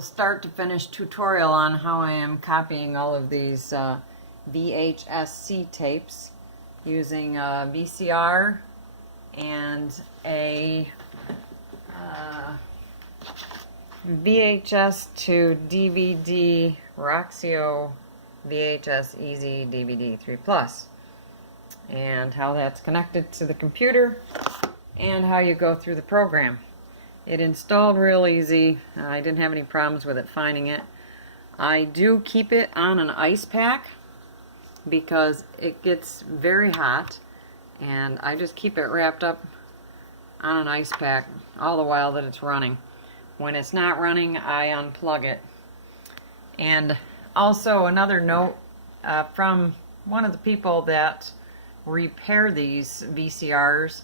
Start to finish tutorial on how I am copying all of these VHS-C tapes using a VCR and a VHS to DVD Roxio VHS Easy DVD 3 Plus, and how that's connected to the computer and how you go through the program. It installed real easy. I didn't have any problems with it finding it. I do keep it on an ice pack because it gets very hot, and I just keep it wrapped up on an ice pack all the while that it's running. When it's not running, I unplug it. And also another note from one of the people that repair these VCRs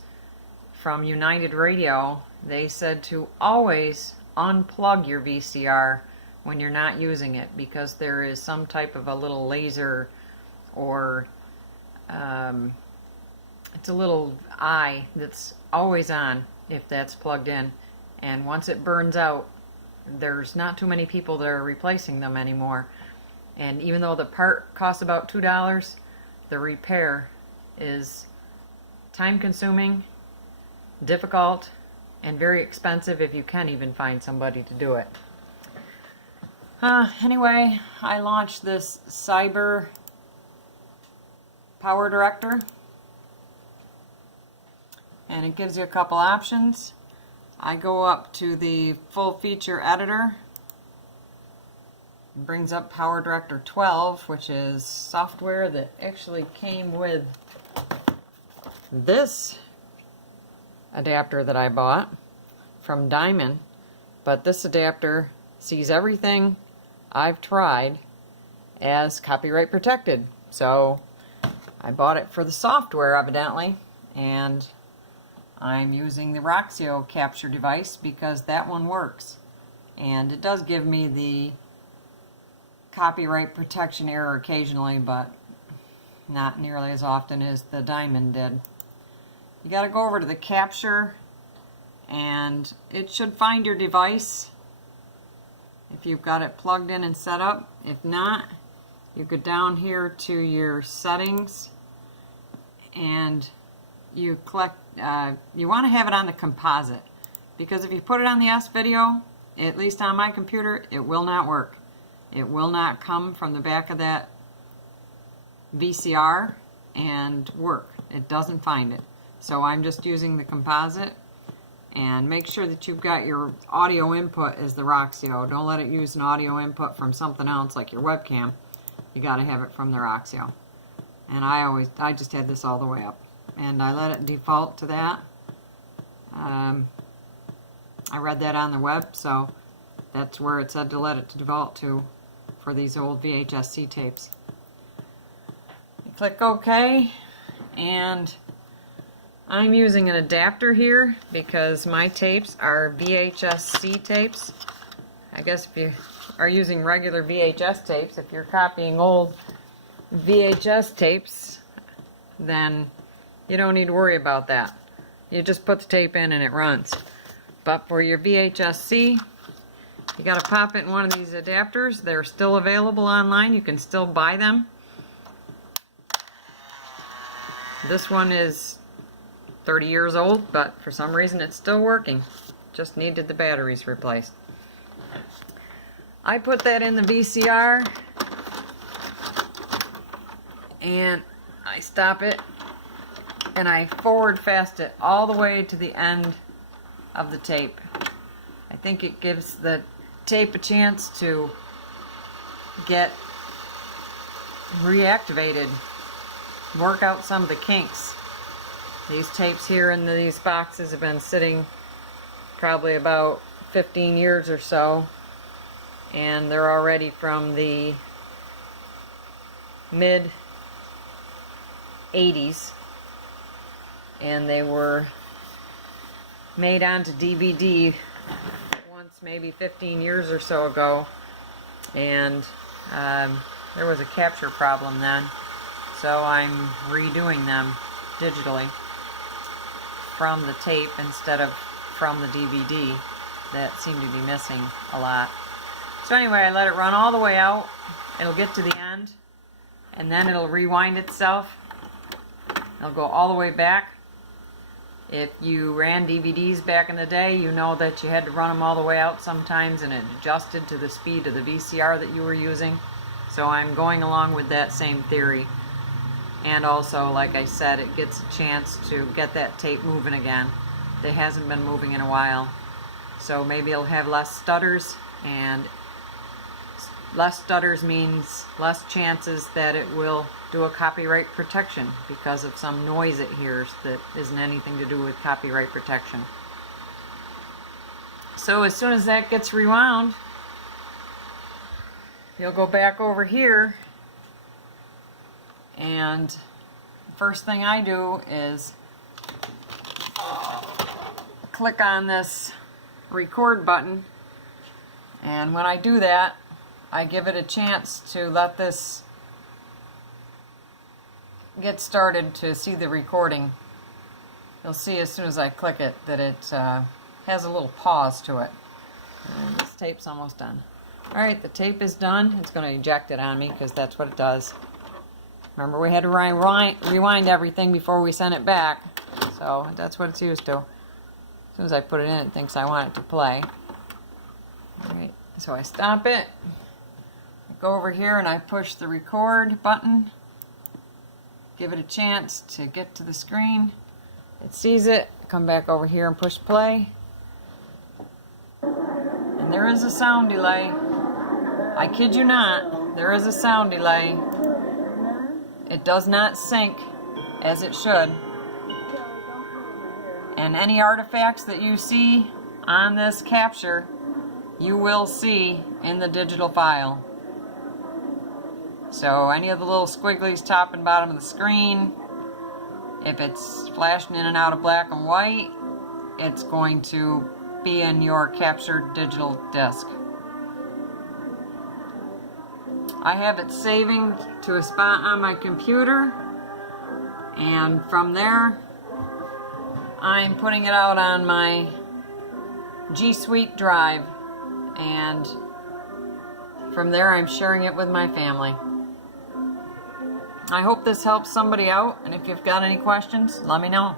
from United Radio. They said to always unplug your VCR when you're not using it, because there is some type of a little laser or it's a little eye that's always on if that's plugged in, and once it burns out, there's not too many people that are replacing them anymore. And even though the part costs about $2, the repair is time consuming, difficult, and very expensive if you can even find somebody to do it. Anyway, I launched this Cyber Power Director, and it gives you a couple options. I go up to the full feature editor. It brings up Power Director 12, which is software that actually came with this adapter that I bought from Diamond, but this adapter sees everything I've tried as copyright protected, so I bought it for the software evidently, and I'm using the Roxio capture device because that one works, and it does give me the copyright protection error occasionally, but not nearly as often as the Diamond did. You got to go over to the capture, and it should find your device if you've got it plugged in and set up. If not, you go down here to your settings, and you collect. You want to have it on the composite, because if you put it on the S-Video, at least on my computer, it will not work. It will not come from the back of that VCR and work. It doesn't find it. So I'm just using the composite, and make sure that you've got your audio input as the Roxio. Don't let it use an audio input from something else like your webcam. You got to have it from the Roxio. And I just had this all the way up, and I let it default to that. I read that on the web, so that's where it said to let it default to for these old VHS-C tapes. You click OK, and I'm using an adapter here because my tapes are VHS-C tapes. I guess if you are using regular VHS tapes, if you're copying old VHS tapes, then you don't need to worry about that. You just put the tape in and it runs. But for your VHS-C, you got to pop it in one of these adapters. They're still available online. You can still buy them. This one is 30 years old, but for some reason it's still working. Just needed the batteries replaced. I put that in the VCR, and I stop it, and I forward fast it all the way to the end of the tape. I think it gives the tape a chance to get reactivated, work out some of the kinks. These tapes here in these boxes have been sitting probably about 15 years or so, and they're already from the mid 80s, and they were made onto DVD once, maybe 15 years or so ago, and there was a capture problem then, so I'm redoing them digitally from the tape instead of from the DVD that seemed to be missing a lot. So anyway, I let it run all the way out. It'll get to the end, and then it'll rewind itself. It'll go all the way back. If you ran DVDs back in the day, you know that you had to run them all the way out sometimes, and it adjusted to the speed of the VCR that you were using. So I'm going along with that same theory. And also, like I said, it gets a chance to get that tape moving again. It hasn't been moving in a while. So maybe it'll have less stutters, and less stutters means less chances that it will do a copyright protection because of some noise it hears that isn't anything to do with copyright protection. So as soon as that gets rewound, you'll go back over here, and first thing I do is click on this record button, and when I do that, I give it a chance to let this get started to see the recording. You'll see as soon as I click it that it has a little pause to it. And this tape's almost done. Alright, the tape is done. It's going to eject it on me because that's what it does. Remember, we had to rewind everything before we sent it back. So that's what it's used to. As soon as I put it in, it thinks I want it to play. Alright, so I stop it. I go over here and I push the record button. Give it a chance to get to the screen. It sees it. Come back over here and push play. And there is a sound delay. I kid you not, there is a sound delay. It does not sync as it should. And any artifacts that you see on this capture, you will see in the digital file. So any of the little squigglies top and bottom of the screen, if it's flashing in and out of black and white, it's going to be in your captured digital disc. I have it saving to a spot on my computer, and from there I'm putting it out on my G Suite drive, and from there I'm sharing it with my family. I hope this helps somebody out, and if you've got any questions, let me know.